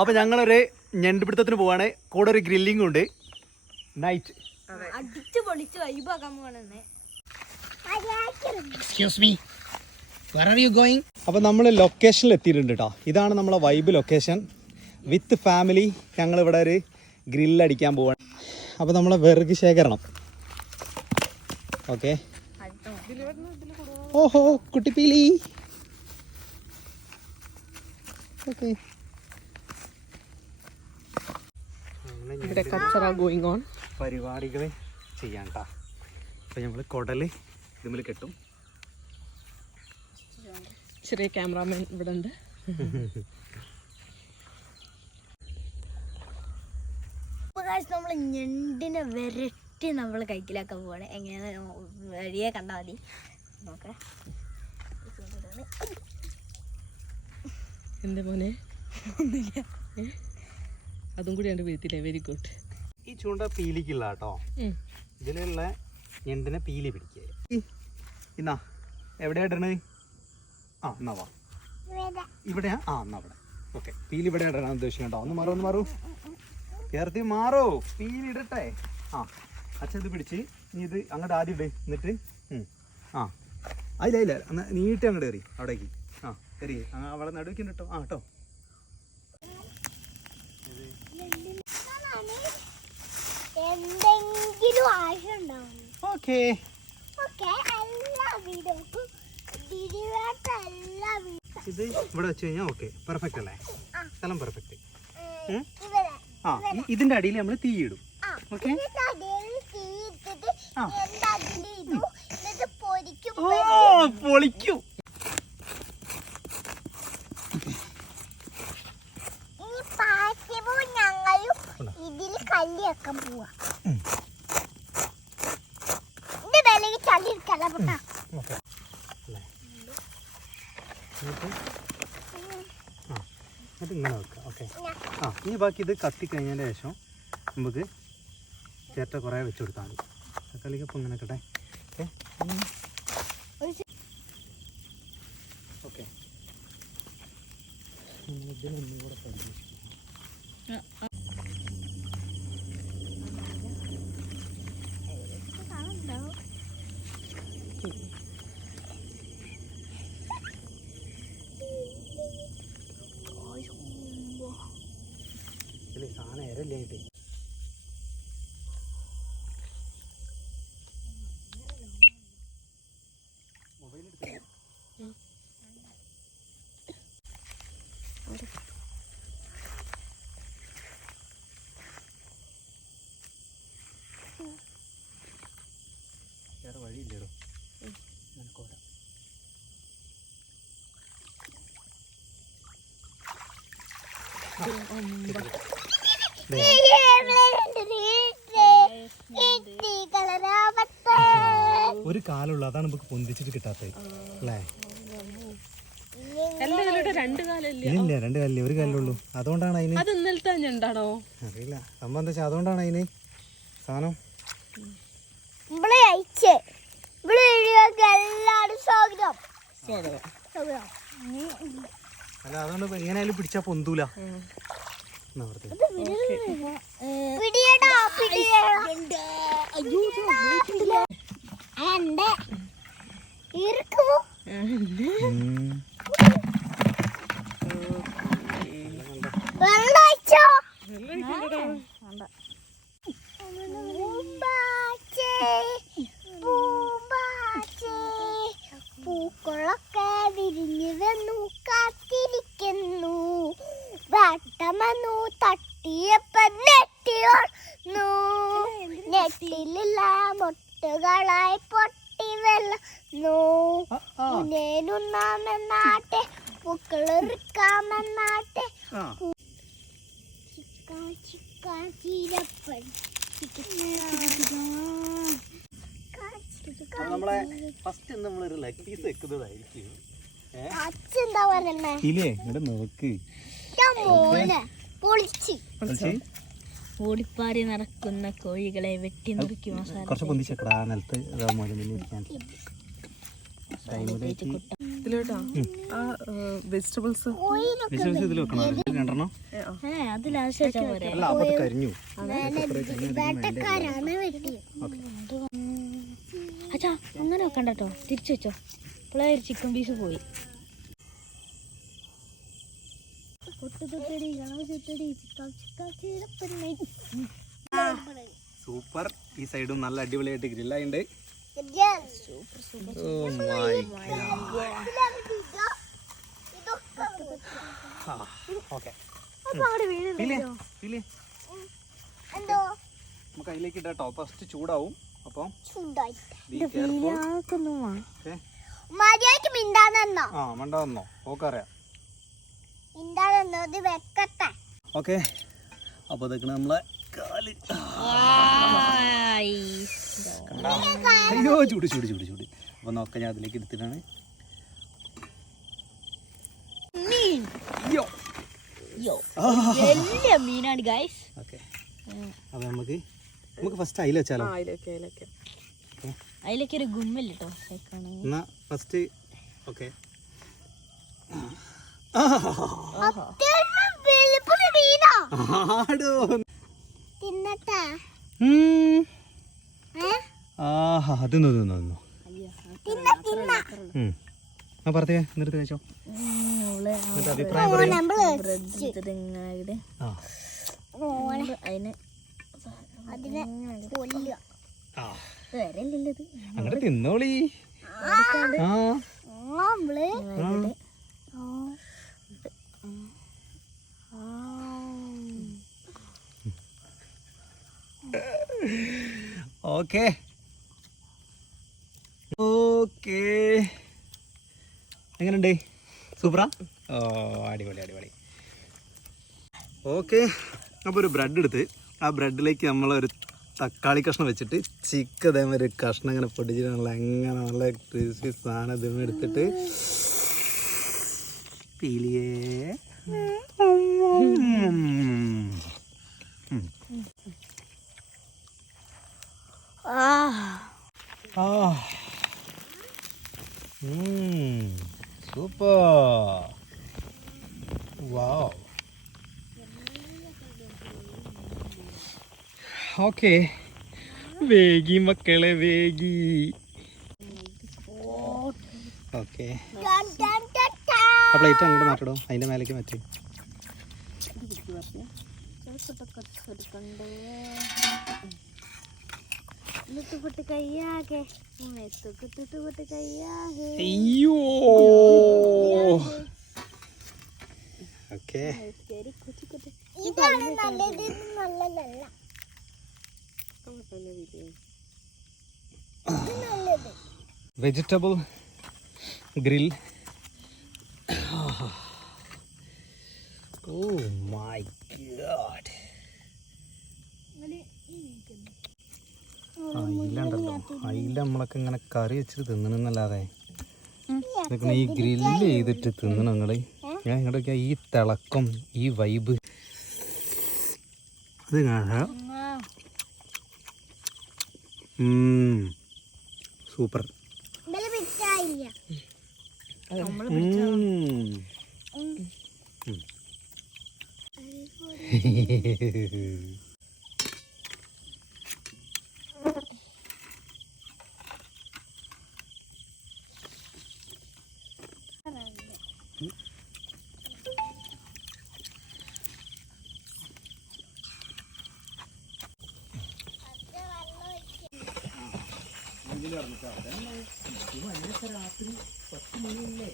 അപ്പോൾ ഞങ്ങളൊരു ഞണ്ടുപിടുത്തത്തിന് പോവാണ്. കൂടെ ഒരു ഗ്രില്ലിംഗ് ഉണ്ട്. നൈറ്റ് അടിച്ചു പൊളിച്ച് വൈബാക്കാൻ പോവാണെന്ന്. Excuse me, where are you going? അപ്പോൾ നമ്മൾ ലൊക്കേഷനിൽ എത്തിയിട്ടുണ്ട് കേട്ടോ. ഇതാണ് നമ്മളെ വൈബ് ലൊക്കേഷൻ. വിത്ത് ഫാമിലി ഞങ്ങളിവിടെ ഒരു ഗ്രില്ലടിക്കാൻ പോവാണ്. അപ്പോൾ നമ്മളെ വിറക് ശേഖരണം. ഓക്കെ. ഓഹോ കുട്ടിപ്പീലി. ഓക്കെ. പരിപാടികൾ ചെയ്യാം കേട്ടോ. അപ്പോൾ നമ്മൾ കുടല് ഇതിൽ കെട്ടും. ചെറിയ ക്യാമറാമാൻ ഇവിടെ ഉണ്ട്. നമ്മൾ ഞണ്ടിനെ വരട്ടി നമ്മൾ കൈക്കിലാക്കാൻ പോവാണ്. എങ്ങനെയാണ് വഴിയെ കണ്ടാൽ മതി. നോക്കേ എൻ്റെ മോനെ ഒന്നുമില്ല, അതും കൂടി എൻ്റെ വീട്ടിലെ. Very good. ഈ ചൂണ്ട പീലിക്കില്ല കേട്ടോ. ഇതിലുള്ള ഞണ്ടിനെ പീലി പിടിക്കുക. ഇന്നാ എവിടെയായിട്ടാണ്? ആ എന്നാ വാ, ഇവിടെയാ. ആ എന്നാ അവിടെ. ഓക്കെ, പീലി ഇവിടെ ഇടാനാണ് ഉദ്ദേശിക്കുന്നത് കേട്ടോ. ഒന്ന് മാറൂ ചേർത്തി മാറോ. പീലി ഇടട്ടെ. ആ അച്ഛൻ ഇത് പിടിച്ച് ഇനി ഇത് അങ്ങോട്ട് ആദ്യം ഇട്. എന്നിട്ട് ആ അതില്ല എന്നാൽ നീട്ടി അങ്ങോട്ട് കയറി അവിടേക്ക്. ആ കയറി അവിടെ നടുവിക്കുണ്ട് കേട്ടോ. ആ കേട്ടോ. എന്തെങ്കിലും ആവശ്യമുണ്ടാവും. ഓക്കെ. ഇത് ഇവിടെ വെച്ച് കഴിഞ്ഞാൽ ഓക്കെ, പെർഫെക്റ്റ് അല്ലേ? സ്ഥലം പെർഫെക്റ്റ്. ആ ഇതിന്റെ അടിയിൽ നമ്മൾ തീയിടും. ഓക്കെ. പൊളിക്കും. ഇതില് കല്ല് വെക്കാൻ പോവാ. ചളിയിരിക്കല്ല പൊട്ടാ. എന്നിട്ട് ഇങ്ങനെ വെക്കുക. ഓക്കെ. ആ ഇനി ബാക്കി ഇത് കത്തിക്കഴിഞ്ഞതിന് ശേഷം നമുക്ക് ചേട്ട കുറേ വെച്ച് കൊടുത്താൽ മതി. തക്കാളിക്കപ്പം ഇങ്ങനെ കേട്ടെ. Okay okay. ഇതിനൊന്നും കൂടെ പരീക്ഷിക്കും. സാധനം ഏരല്ലായിട്ട് മൊബൈലെടുത്ത് വേറെ വഴിയില്ലല്ലോ. കോട ഒരു കാലുള്ള, അതാണ് നമുക്ക് പൊന്തിച്ചിട്ട് കിട്ടാത്തത് അല്ലേ? ഇല്ല, രണ്ട് കാലില്ലേ, ഒരു കാലിലുള്ളൂ. അതുകൊണ്ടാണ് അതിന്. അത് ഇന്നലത്തെ ഞണ്ടാണോ അറിയില്ല. സംഭവം എന്താ വെച്ചാൽ അതുകൊണ്ടാണ് അതിന് സാധനം. അല്ല അതുകൊണ്ട് എങ്ങനെയായാലും പിടിച്ചാ പൊന്തൂല. പൂക്കളൊക്കെ വിരിഞ്ഞു വന്നു കാത്തിരിക്കുന്നു. വട്ടമന്നു തട്ടിയപ്പം നെട്ടിയോന്നു. നെട്ടിലില്ല മൊട്ടുകളായി പൊട്ടി വെള്ളുന്നു. നേനുണ്ണാമെന്നാട്ടെ പൂക്കളെറുക്കാമെന്നാട്ടെ. നമ്മളെ ഫസ്റ്റ് നമ്മളൊരു ലെഗ് പീസ് വെക്കുന്നതായിരിക്കും. ഓടിപ്പാറി നടക്കുന്ന കോഴികളെ വെട്ടി നുറുക്കി മസാല കുറച്ച് പൊന്തിച്ചേക്കടാ നിലത്ത്. ഇതിലോട്ടാ ആ വെജിറ്റബിൾസ് ഇതിൽ വെക്കണം രണ്ടെണ്ണം. അത് ലാസ്റ്റ് വെച്ചാൽ പോരെ. അല്ല അപ്പൊ അത് കരിഞ്ഞു. വേട്ടക്കാരാണ് വെട്ടിയത്. അച്ഛാ അങ്ങനെ വെക്കണ്ട കേട്ടോ, തിരിച്ചു വെച്ചോ. ഇപ്പോഴേ ഒരു ചിക്കൻ പീസ് പോയി. സൂപ്പർ. ഈ സൈഡും നല്ല അടിപൊളിയായിട്ട് ഗ്രില്ലായിട്ടുണ്ട്. നമുക്ക് അതിലേക്ക് ഇട്ടോ. ഫസ്റ്റ് ചൂടാവും. അപ്പം മണ്ടോ ഓക്കറിയാം. ഓക്കെ, അപ്പൊ ഇതൊക്കെ നമ്മളെ കാല്. അയ്യോ ചൂട് ചൂട് ചൂട് ചൂട്. അപ്പൊ നോക്കാം, ഞാൻ അതിലേക്ക് എടുത്തിട്ടാണ്. മീനാണ് ഗൈസ്. ഓക്കെ, അപ്പൊ നമുക്ക് ഫസ്റ്റ് അയില വെച്ചാലോ? അതിലേക്ക് ഒരു ഗുമ്മില്ല കേട്ടോ. എന്നാ ഫസ്റ്റ് ഓക്കെ. തിന്നു തിന്നു തിന്നു. പറഞ്ഞേ, നിർത്തി വെച്ചോ. അഭിപ്രായം പറയൂ. അങ്ങനെ തിന്നോളി. ഓക്കെ ഓക്കെ, എങ്ങനെയുണ്ട്? സൂപ്പറാ? ഓ അടിപൊളി അടിപൊളി. ഓക്കെ, അപ്പോൾ ഒരു ബ്രെഡ് എടുത്ത് ആ ബ്രെഡിലേക്ക് നമ്മളൊരു തക്കാളി കഷ്ണം വെച്ചിട്ട് ചിക്കൻ അതേമാതിരി ഒരു കഷ്ണം ഇങ്ങനെ പൊടിച്ചിട്ട് നല്ല എങ്ങനെ നല്ല ക്രിസ്പി സാധനം ഇതും എടുത്തിട്ട് പീലിയേ. സൂപ്പർ. വാവ്. ഓക്കെ, വേഗി മക്കളെ വേഗി. ഓക്കെ, ആ പ്ലേറ്റ് അങ്ങോട്ട് മാറ്റടോ, അതിൻ്റെ മേലേക്ക് മാറ്റി. അയ്യോ. Okay, vegetable grill. Oh my God. അയിലുണ്ടല്ലോ, അയില നമ്മളൊക്കെ ഇങ്ങനെ കറി വെച്ചിട്ട് തിന്നണമെന്നല്ലാതെ ഇതൊക്കെ ഈ ഗ്രില്ല് ചെയ്തിട്ട് തിന്നണം നിങ്ങള്. ഞാൻ ഇങ്ങോട്ടൊക്കെ ഈ തിളക്കം, ഈ വൈബ് അത് കാണാം. സൂപ്പർ. രാത്രി 10 മണിയല്ലേ?